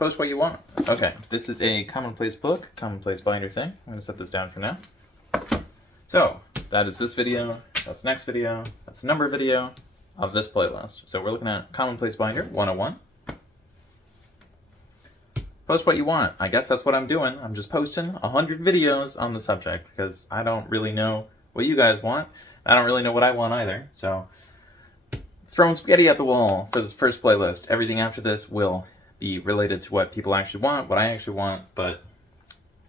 Post what you want. Okay, this is a Commonplace book, Commonplace binder thing. I'm going to set this down for now. So, that is this video, that's next video, that's the number video of this playlist. So we're looking at Commonplace Binder 101. Post what you want. I guess that's what I'm doing. I'm just posting 100 videos on the subject because I don't really know what you guys want. I don't really know what I want either. So, throwing spaghetti at the wall for this first playlist. Everything after this will be related to what people actually want, what I actually want, but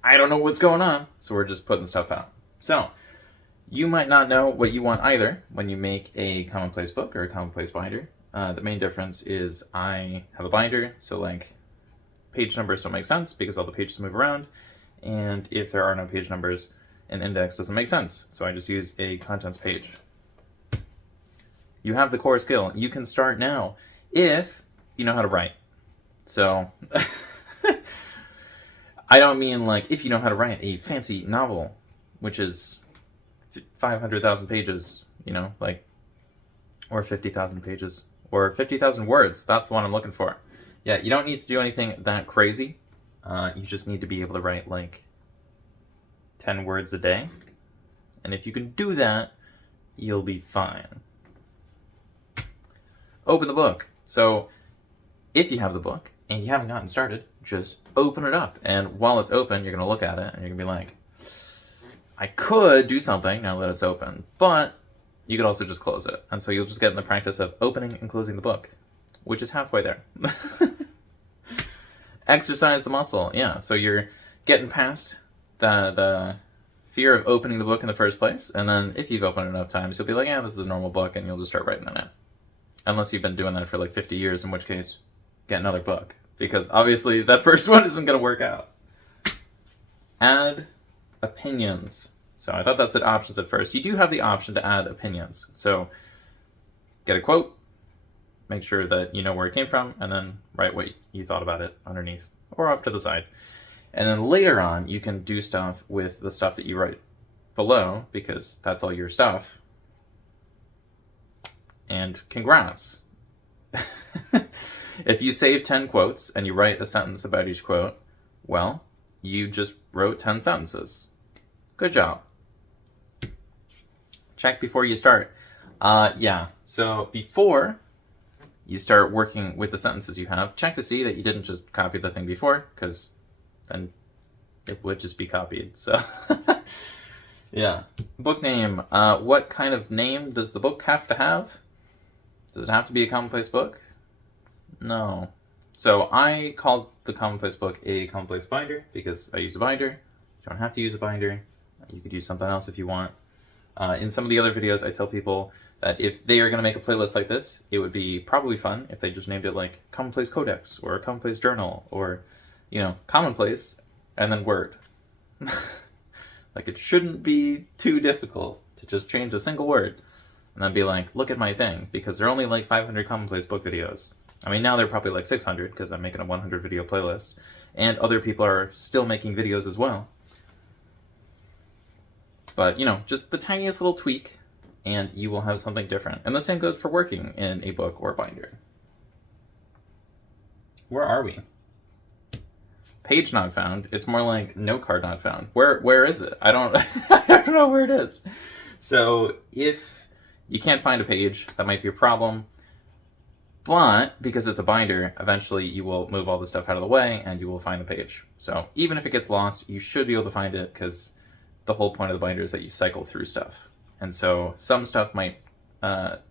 I don't know what's going on, so we're just putting stuff out. So, you might not know what you want either when you make a Commonplace book or a Commonplace binder. The main difference is I have a binder, so like page numbers don't make sense because all the pages move around, and if there are no page numbers, an index doesn't make sense, so I just use a contents page. You have the core skill. You can start now if you know how to write. So, I don't mean like if you know how to write a fancy novel, which is 500,000 pages, you know, like, or 50,000 pages, or 50,000 words. That's the one I'm looking for. Yeah, you don't need to do anything that crazy. You just need to be able to write like 10 words a day. And if you can do that, you'll be fine. Open the book. So, if you have the book and you haven't gotten started, just open it up. And while it's open, you're going to look at it and you're going to be like, I could do something now that it's open, but you could also just close it. And so you'll just get in the practice of opening and closing the book, which is halfway there. Exercise the muscle. Yeah, so you're getting past that fear of opening the book in the first place. And then if you've opened it enough times, you'll be like, yeah, this is a normal book, and you'll just start writing in it. Unless you've been doing that for like 50 years, in which case, get another book. Because obviously that first one isn't going to work out. Add opinions. So I thought that said options at first. You do have the option to add opinions. So get a quote, make sure that you know where it came from, and then write what you thought about it underneath or off to the side. And then later on, you can do stuff with the stuff that you write below, because that's all your stuff. And congrats. If you save 10 quotes and you write a sentence about each quote, well, you just wrote 10 sentences. Good job. Check before you start. Yeah, so before you start working with the sentences you have, check to see that you didn't just copy the thing before, because then it would just be copied. So, yeah. Book name. What kind of name does the book have to have? Does it have to be a Commonplace book? No. So I called the Commonplace book a Commonplace binder because I use a binder. You don't have to use a binder. You could use something else if you want. In some of the other videos, I tell people that if they are going to make a playlist like this, it would be probably fun if they just named it like Commonplace Codex or Commonplace Journal or, you know, Commonplace and then Word. Like, it shouldn't be too difficult to just change a single word and then be like, look at my thing, because there are only like 500 Commonplace book videos. I mean, now they're probably like 600 because I'm making a 100 video playlist, and other people are still making videos as well. But, you know, just the tiniest little tweak, and you will have something different. And the same goes for working in a book or binder. Where are we? Page not found. It's more like note card not found. Where is it? I don't I don't know where it is. So if you can't find a page, that might be a problem. But because it's a binder, eventually you will move all the stuff out of the way and you will find the page. So even if it gets lost, you should be able to find it, because the whole point of the binder is that you cycle through stuff. And so some stuff might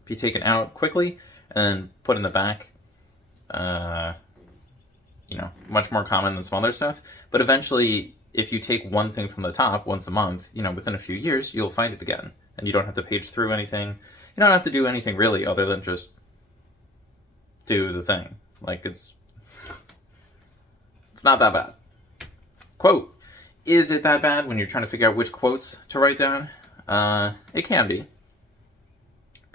be taken out quickly and then put in the back. You know, much more common than some other stuff. But eventually, if you take one thing from the top once a month, you know, within a few years, you'll find it again. And you don't have to page through anything. You don't have to do anything really other than just do the thing. Like, it's not that bad. Quote. Is it that bad when you're trying to figure out which quotes to write down? It can be.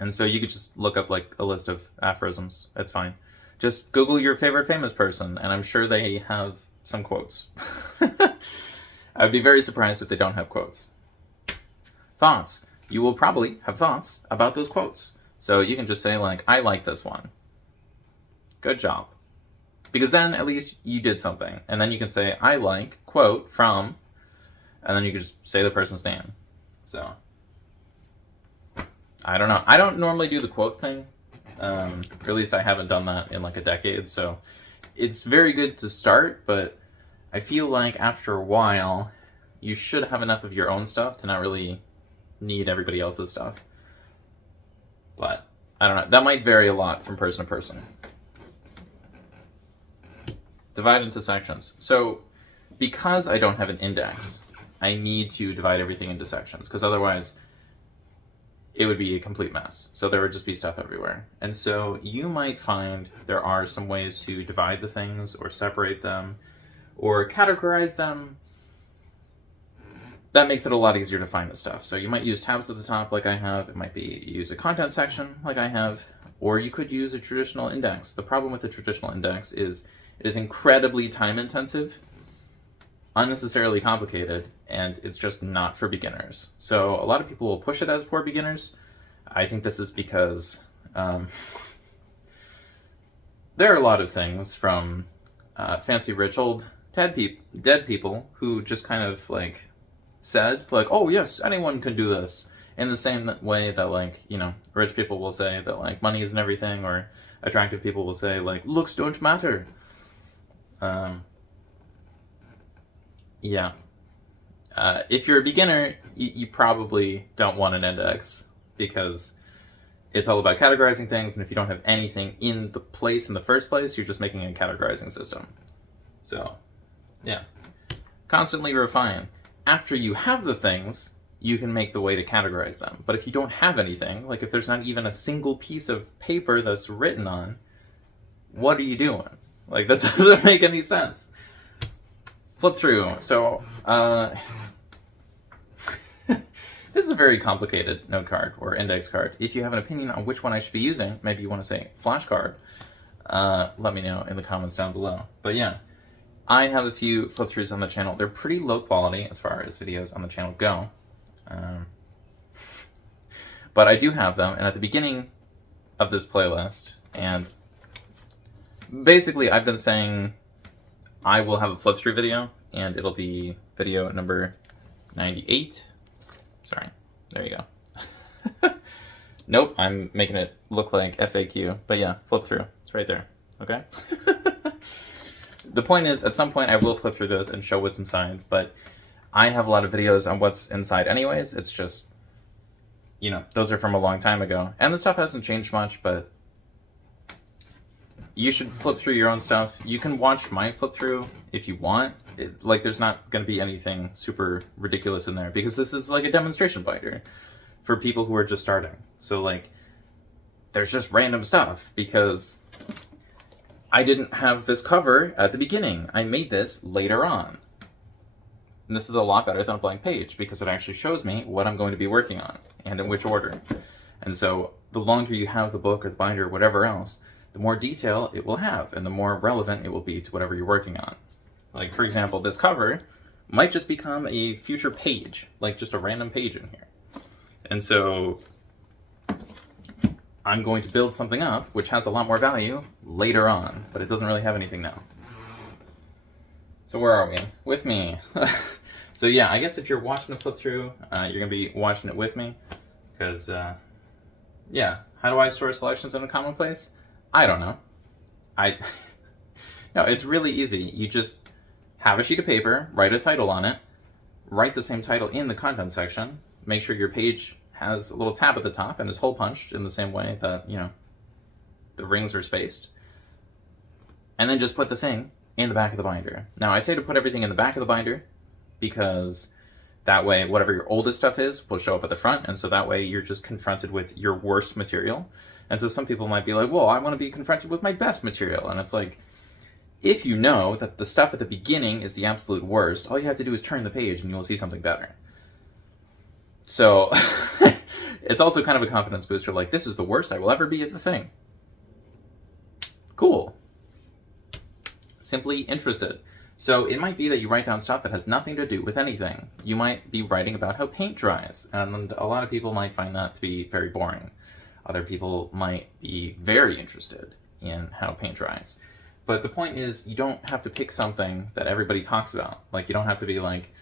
And so you could just look up like a list of aphorisms. It's fine. Just Google your favorite famous person, and I'm sure they have some quotes. I would be very surprised if they don't have quotes. Thoughts. You will probably have thoughts about those quotes. So you can just say, like, I like this one. Good job. Because then at least you did something. And then you can say, I like, quote, from, and then you can just say the person's name. So, I don't know. I don't normally do the quote thing. Or at least I haven't done that in like a decade. So, it's very good to start, but I feel like after a while, you should have enough of your own stuff to not really need everybody else's stuff. But, I don't know. That might vary a lot from person to person. Divide into sections. So, because I don't have an index, I need to divide everything into sections, because otherwise it would be a complete mess. So there would just be stuff everywhere. And so you might find there are some ways to divide the things, or separate them, or categorize them. That makes it a lot easier to find the stuff. So you might use tabs at the top like I have. It might be use a content section like I have, or you could use a traditional index. The problem with a traditional index is it is incredibly time intensive, unnecessarily complicated, and it's just not for beginners. So a lot of people will push it as for beginners. I think this is because there are a lot of things from fancy rich old dead people who just kind of like said like, oh yes, anyone can do this, in the same way that, like, you know, rich people will say that like money isn't everything, or attractive people will say like looks don't matter. Yeah. If you're a beginner, you probably don't want an index, because it's all about categorizing things, and if you don't have anything in the place in the first place, you're just making a categorizing system. So, yeah. Constantly refine. After you have the things, you can make the way to categorize them. But if you don't have anything, like if there's not even a single piece of paper that's written on, what are you doing? Like, that doesn't make any sense. Flip through. So, this is a very complicated note card or index card. If you have an opinion on which one I should be using, maybe you want to say flashcard, let me know in the comments down below. But yeah, I have a few flip throughs on the channel. They're pretty low quality as far as videos on the channel go. But I do have them, and at the beginning of this playlist, and basically I've been saying I will have a flip through video, and it'll be video number 98. Sorry, there you go. Nope, I'm making it look like FAQ, but yeah, flip through. It's right there, okay? The point is, at some point I will flip through those and show what's inside, but I have a lot of videos on what's inside anyways. It's just, you know, those are from a long time ago, and the stuff hasn't changed much, but you should flip through your own stuff. You can watch my flip through if you want. Like, there's not going to be anything super ridiculous in there, because this is like a demonstration binder for people who are just starting. So like, there's just random stuff, because I didn't have this cover at the beginning. I made this later on. And this is a lot better than a blank page, because it actually shows me what I'm going to be working on and in which order. And so the longer you have the book or the binder or whatever else, the more detail it will have, and the more relevant it will be to whatever you're working on. Like, for example, this cover might just become a future page, like just a random page in here. And so I'm going to build something up which has a lot more value later on, but it doesn't really have anything now. So where are we? With me. So yeah, I guess if you're watching a flip through, you're going to be watching it with me, because, yeah, how do I store selections in a Commonplace? I don't know. No, it's really easy. You just have a sheet of paper, write a title on it, write the same title in the content section, make sure your page has a little tab at the top and is hole punched in the same way that, you know, the rings are spaced, and then just put the thing in the back of the binder. Now, I say to put everything in the back of the binder because that way whatever your oldest stuff is will show up at the front, and so that way you're just confronted with your worst material. And so some people might be like, well, I want to be confronted with my best material. And it's like, if you know that the stuff at the beginning is the absolute worst, all you have to do is turn the page and you will see something better. So it's also kind of a confidence booster, like, this is the worst I will ever be at the thing. Cool. Simply interested. So it might be that you write down stuff that has nothing to do with anything. You might be writing about how paint dries, and a lot of people might find that to be very boring. Other people might be very interested in how paint dries. But the point is, you don't have to pick something that everybody talks about. Like, you don't have to be like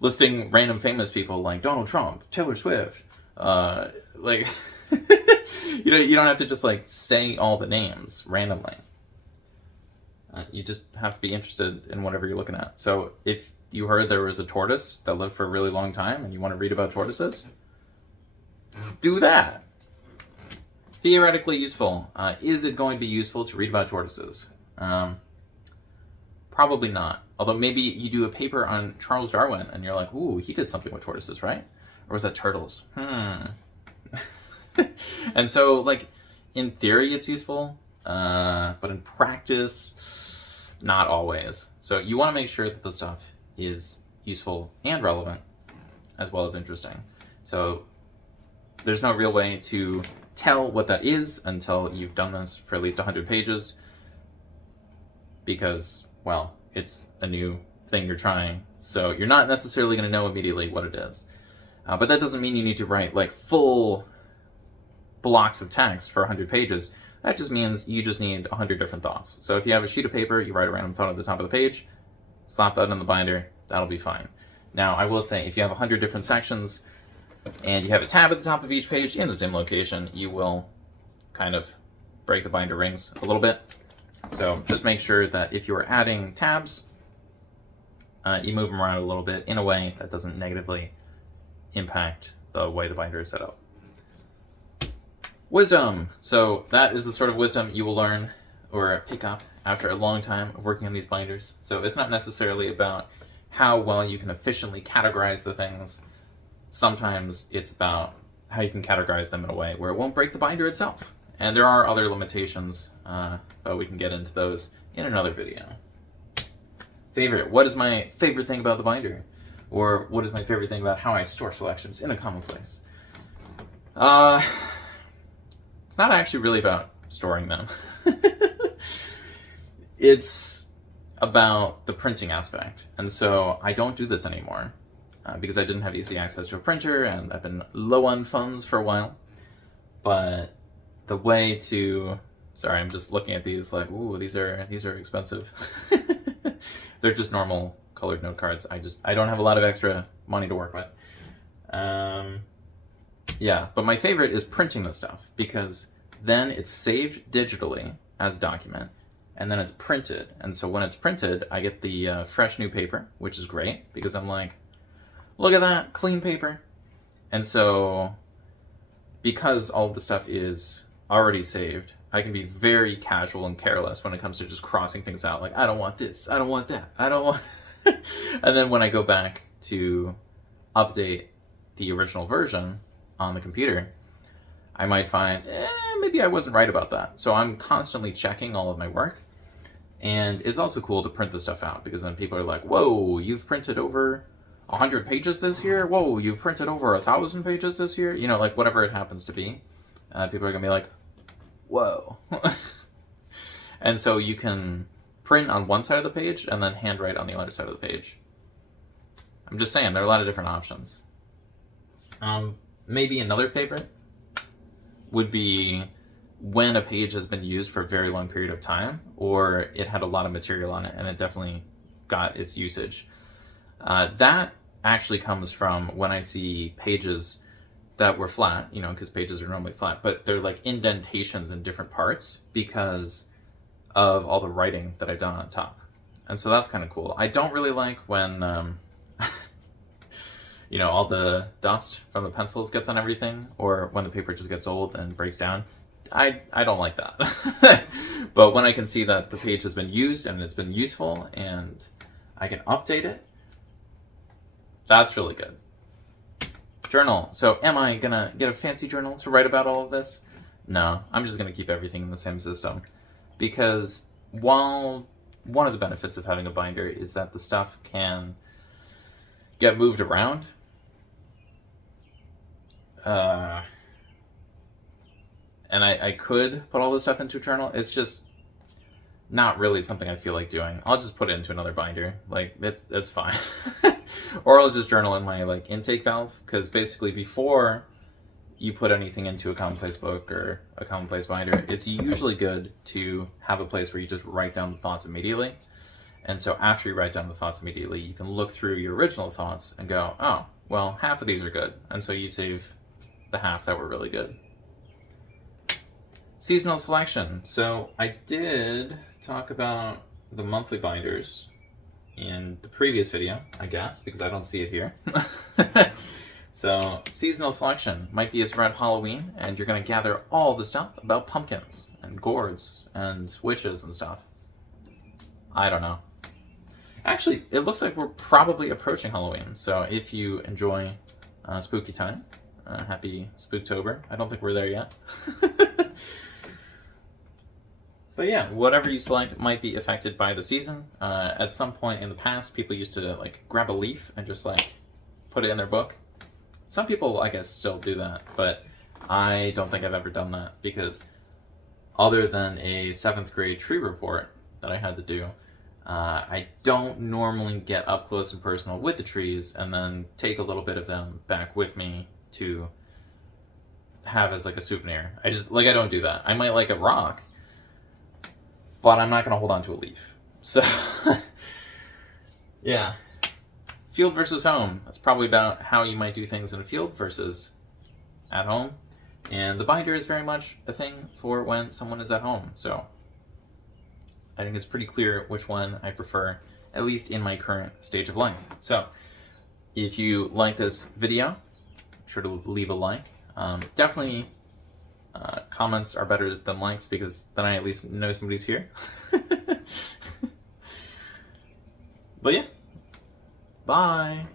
listing random famous people like Donald Trump, Taylor Swift. Like, you don't have to just like say all the names randomly. You just have to be interested in whatever you're looking at. So if you heard there was a tortoise that lived for a really long time and you want to read about tortoises, do that. Theoretically useful. Is it going to be useful to read about tortoises? Probably not. Although maybe you do a paper on Charles Darwin and you're like, ooh, he did something with tortoises, right? Or was that turtles? And so, like, in theory it's useful, but in practice, not always. So you want to make sure that the stuff is useful and relevant, as well as interesting. So there's no real way to tell what that is until you've done this for at least 100 pages, because, well, it's a new thing you're trying, so you're not necessarily going to know immediately what it is. But that doesn't mean you need to write like full blocks of text for 100 pages. That just means you just need 100 different thoughts. So if you have a sheet of paper, you write a random thought at the top of the page, slap that in the binder, that'll be fine. Now, I will say, if you have 100 different sections and you have a tab at the top of each page in the same location, you will kind of break the binder rings a little bit. So just make sure that if you are adding tabs, you move them around a little bit in a way that doesn't negatively impact the way the binder is set up. Wisdom. So that is the sort of wisdom you will learn or pick up after a long time of working on these binders. So it's not necessarily about how well you can efficiently categorize the things. Sometimes it's about how you can categorize them in a way where it won't break the binder itself. And there are other limitations, but we can get into those in another video. Favorite. What is my favorite thing about the binder? Or what is my favorite thing about how I store selections in a Commonplace? It's not actually really about storing them. It's about the printing aspect. And so I don't do this anymore because I didn't have easy access to a printer and I've been low on funds for a while. But the way to... Sorry, I'm just looking at these like, ooh, these are expensive. They're just normal colored note cards. I don't have a lot of extra money to work with. Yeah, but my favorite is printing the stuff, because then it's saved digitally as a document, and then it's printed. And so when it's printed, I get the fresh new paper, which is great, because I'm like, look at that, clean paper. And so because all of the stuff is already saved, I can be very casual and careless when it comes to just crossing things out. Like, I don't want this, I don't want that, I don't want... And then when I go back to update the original version on the computer, I might find, maybe I wasn't right about that. So I'm constantly checking all of my work. And it's also cool to print the stuff out, because then people are like, whoa, you've printed over 100 pages this year? Whoa, you've printed over 1,000 pages this year? You know, like whatever it happens to be. People are going to be like, whoa. And so you can print on one side of the page and then handwrite on the other side of the page. I'm just saying, there are a lot of different options. Maybe another favorite would be when a page has been used for a very long period of time, or it had a lot of material on it and it definitely got its usage. That actually comes from when I see pages that were flat, you know, because pages are normally flat, but they're like indentations in different parts because of all the writing that I've done on top. And so that's kind of cool. I don't really like when, you know, all the dust from the pencils gets on everything, or when the paper just gets old and breaks down. I don't like that. But when I can see that the page has been used and it's been useful and I can update it, that's really good. Journal. So am I gonna get a fancy journal to write about all of this? No, I'm just gonna keep everything in the same system. Because while one of the benefits of having a binder is that the stuff can get moved around, and I could put all this stuff into a journal, it's just not really something I feel like doing. I'll just put it into another binder. Like, that's fine. Or I'll just journal in my like intake valve, because basically before you put anything into a Commonplace book or a Commonplace binder, it's usually good to have a place where you just write down the thoughts immediately. And so after you write down the thoughts immediately, you can look through your original thoughts and go, oh, well, half of these are good. And so you save the half that were really good. Seasonal selection. So I did talk about the monthly binders in the previous video, I guess, because I don't see it here. So seasonal selection might be it's around Halloween and you're going to gather all the stuff about pumpkins and gourds and witches and stuff. I don't know. Actually, it looks like we're probably approaching Halloween, so if you enjoy spooky time, happy Spooktober. I don't think we're there yet. But yeah, whatever you select might be affected by the season. At some point in the past, people used to like grab a leaf and just like put it in their book. Some people, I guess, still do that, but I don't think I've ever done that because other than a 7th grade tree report that I had to do, I don't normally get up close and personal with the trees and then take a little bit of them back with me to have as like a souvenir. I don't do that. I might like a rock, but I'm not going to hold on to a leaf. So, yeah. Field versus home. That's probably about how you might do things in a field versus at home. And the binder is very much a thing for when someone is at home. So I think it's pretty clear which one I prefer, at least in my current stage of life. So if you like this video, be sure to leave a like. Definitely comments are better than likes because then I at least know somebody's here. But yeah, bye.